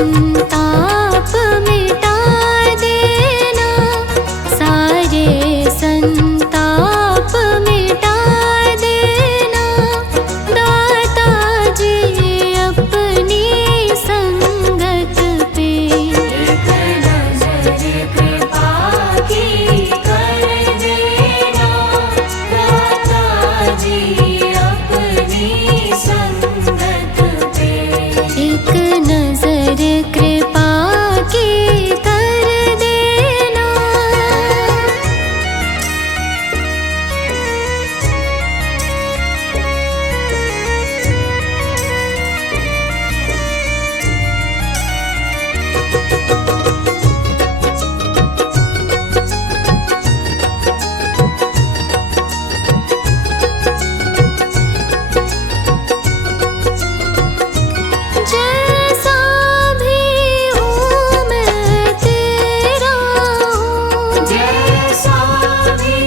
संताप मिटा देना, सारे संताप मिटा देना। दाता जी अपनी संगत पे एक नजर कृपा की कर देना। दाता जी अपनी संगत पे एक नजर कृपा की कर देना। जैसा भी हूँ मैं तेरा हूँ, जैसा भी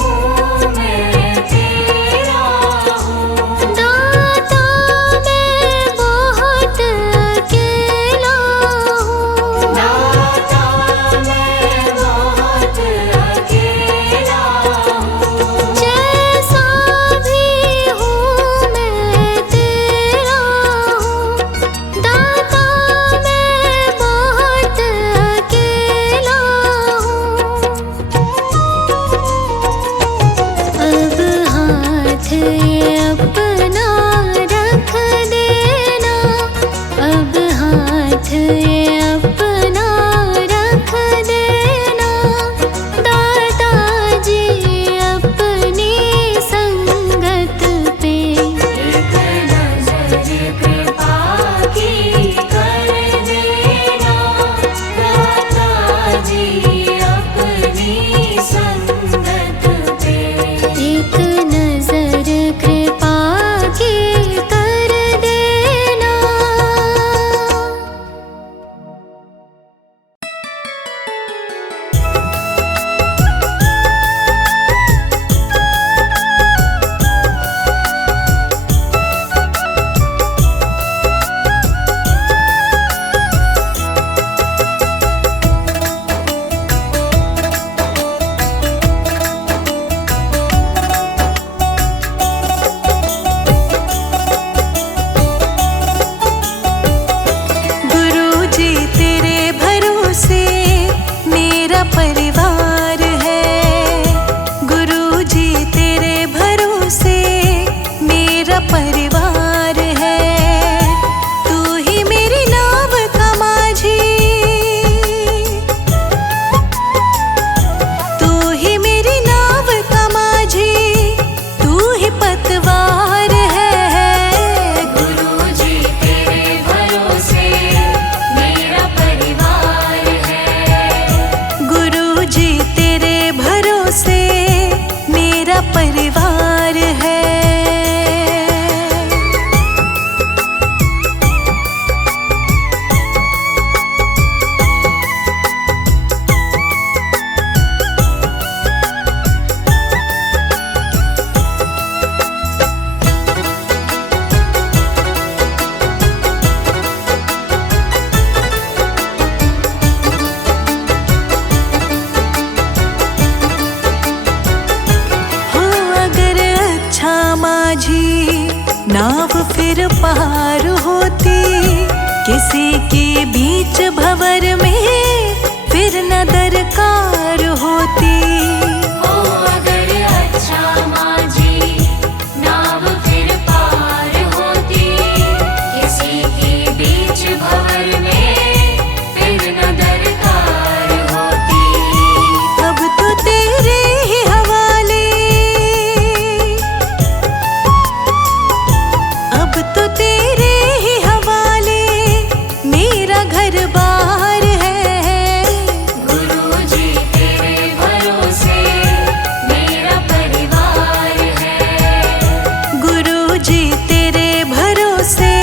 हूँ मैं तेरा हूँ। दाता मैं बहुत अकेला हूँ, दाता मैं बहुत अकेला हूँ। जैसा भी हूँ मैं तेरा हूँ, दाता मैं बहुत अकेला हूँ। अब हाथ ये अपना रख देना, अब हाथ ये अपना रख देना। दाता जी अपनी संगत पे एक नजर कृपा की कर देना। दाता जी अपनी संगत पे एक नजर कृपा की कर देना। गुरुजी तेरे भरोसे मेरा परिवार है, गुरुजी तेरे भरोसे मेरा परिवार है। तू ही मेरी नाव का माझी, तू ही मेरी नाव का माझी, तू ही पतवार है। गुरुजी तेरे भरोसे मेरा परिवार है, गुरुजी तेरे भरोसे मेरा परिवार है। हो अगर अच्छा माझी नाव फिर पार होती, किसी के बीच भंवर में फिर न दरकार होती। हो अगर अच्छा माझी नाव फिर पार होती, किसी के बीच भंवर में फिर न दरकार होती। अब तो तेरे ही हवाले, अब तो तेरे ही हवाले मेरा घर बार है। गुरुजी तेरे भरोसे मेरा परिवार है, गुरुजी तेरे भरोसे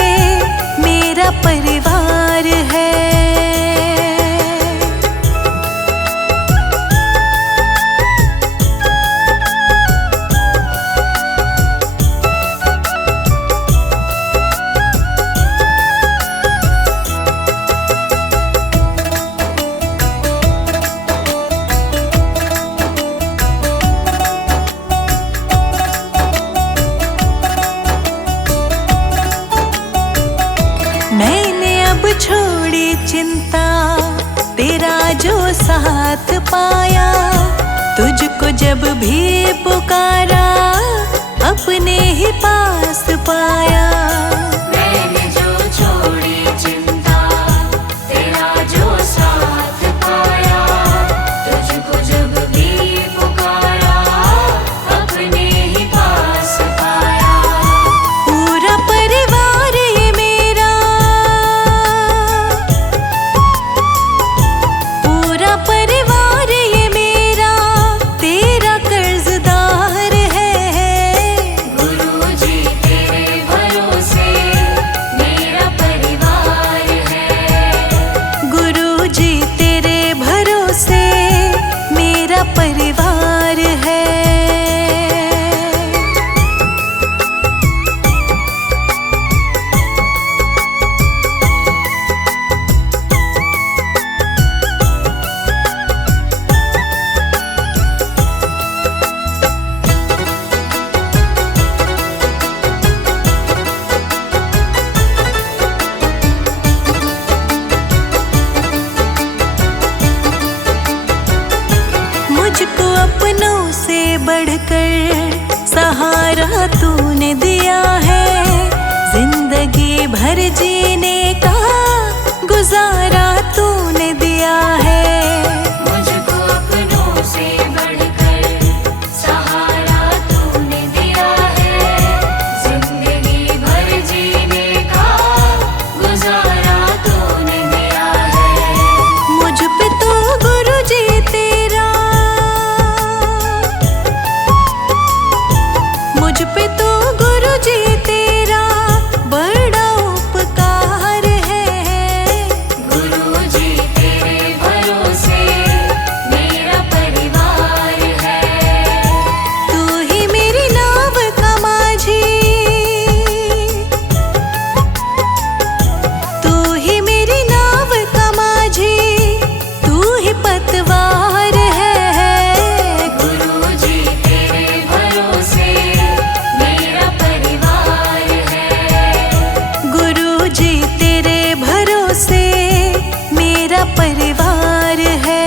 मेरा परिवार है। चिंता, तेरा जो साथ पाया। तुझको जब भी पुकारा अपने ही पास पाया। मैंने जो छोड़ी चिंता, तेरा जो साथ पाया। तुझको जब भी पुकारा अपने ही पास पाया। पूरा परिवार ये मेरा, पूरा परिवार ये मेरा तेरा कर्जदार है। गुरुजी तेरे भरोसे मेरा परिवार है। गुरुजी तेरे भरोसे मेरा परिवार है। मुझको अपनों से बढ़कर सहारा तूने दिया है। जिंदगी भर जीने का गुजारा तूने दिया है। मुझको अपनों से बढ़कर सहारा तूने दिया है। जिंदगी भर जीने का गुजारा तूने दिया है। मुझ पे तो गुरुजी तेरा, मुझ पे तो गुरुजी तेरा बड़ा उपकार है। गुरुजी तेरे भरोसे मेरा परिवार है। तू ही मेरी नाव का माझी, तू ही मेरी नाव का माझी, तू ही पतवार है। गुरुजी तेरे भरोसे मेरा परिवार है। गुरुजी तेरे भरोसे मेरा परिवार है।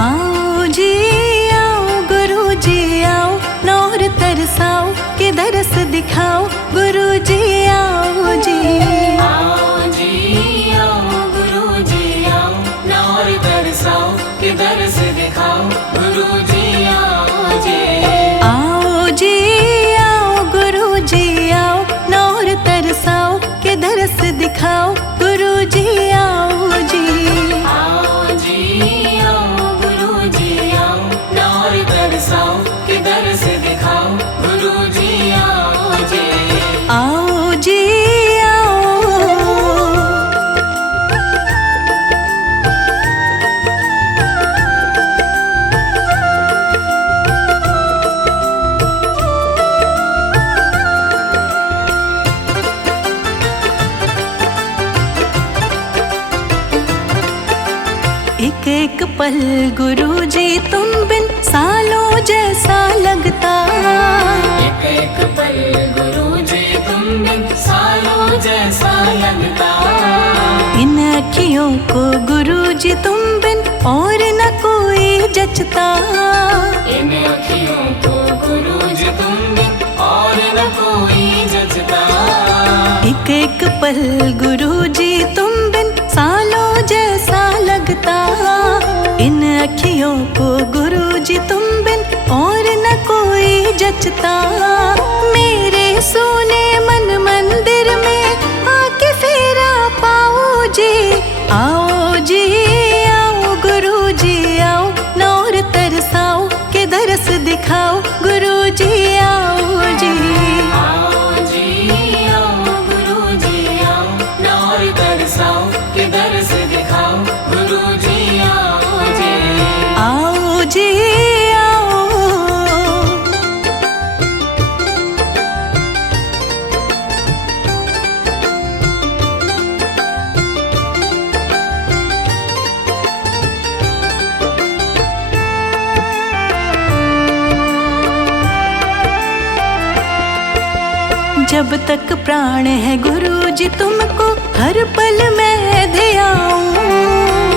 आओ जी आओ गुरुजी आओ, नौर तरसाओ के दरस दिखाओ। गुरुजी आओ जी, आओ जी आओ गुरुजी आओ, नौर तरसाओ के दर्श दिखाओ। गुरुजी आओ जी। आओ जी आओ गुरुजी आओ, नौर तरसाओ के दरस दिखाओ। गुरुजी आओ जी, आओ जी आओ गुरुजी आओ, नौर तरसाओ के दर्श दिखाओ। गुरुजी आओ जी। आओ जी आओ। एक एक पल गुरुजी तुम बिन सालों जैसा लगता। एक एक पल गुरुजी तुम बिन सालों जैसा लगता। इन अखियों को गुरुजी तुम बिन और न कोई जचता। इन अखियों को गुरुजी तुम बिन और न कोई जचता। एक एक पल गुरुजी तुम बिन सालों जैसा लगता। इन अखियों को गुरुजी तुम बिन और न कोई जचता। मेरे सोने मन मंदिर में आके फेरा पाओ जी। आओ जी आओ गुरुजी आओ, नौर तरसाओ के दरस दिखाओ। गुरुजी आओ जी, आओ जी आओ गुरुजी आओ, नौर तरसाओ के दर्श दिखाओ। गुरुजी आओ जी। आओ जी आओ। जब तक प्राण है गुरु जी तुमको हर पल मैं ध्याऊं।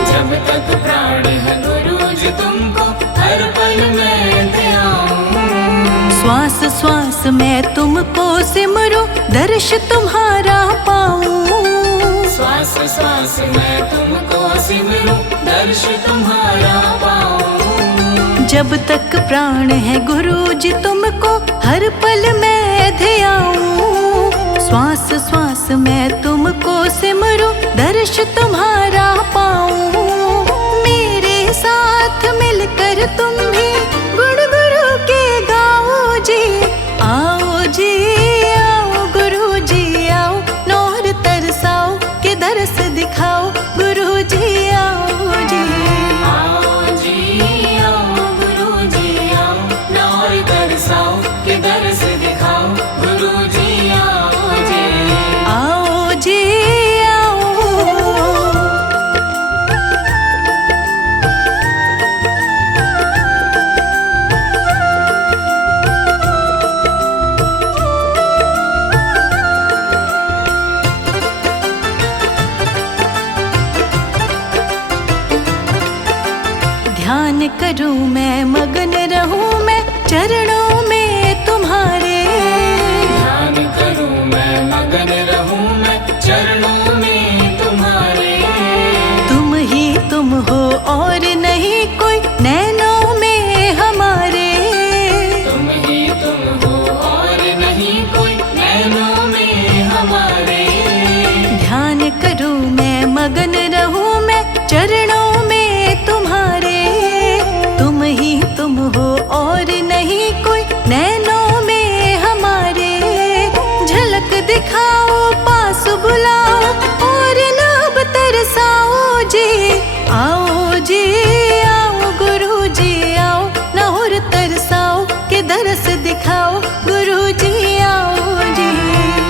जब तक प्राण है गुरु जी तुमको हर पल मैं ध्याऊं। श्वास श्वास में तुमको सिमरूं, दर्श तुम्हारा पाऊं। श्वास श्वास में तुमको सिमरूं, दर्श तुम्हारा पाऊं। जब तक प्राण है गुरु जी तुमको हर पल मैं ध्याऊं। श्वास श्वास में तुमको सिमरूं, दर्श तुम्हारा पाऊं। मेरे साथ मिलकर तुम भी गुण गुरु के गाओ जी। आओ जी आओ गुरु जी आओ, नौर तरसाओ के दरस दिखाओ गुरु जी आओ जी। आओ जी आओ गुरु जी आओ, नौर तरसाओ के दरस दिखाओ गुरु जी आओ जी। आओ जी आओ। ध्यान करूं मैं मगन रहूं मैं चरणों में तुम्हारे। ध्यान करूं मैं मगन रहूं मैं चरणों में तुम्हारे। तुम ही तुम हो और नहीं कोई नैनों में हमारे। तुम ही तुम हो और नहीं कोई नैनों में हमारे। ध्यान करूं मैं मगन रहूं मैं चरणों में तुम्हारे। तुम ही तुम हो और नहीं कोई नैनों में हमारे। झलक दिखाओ पास बुलाओ और नाम तरसाओ जी। आओ जी आओ गुरु जी आओ, नौर तरसाओ के दरस दिखाओ गुरु जी आओ जी।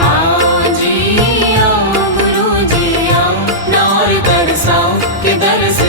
आओ जी आओ गुरु जी आओ, नौर तरसाओ के दरस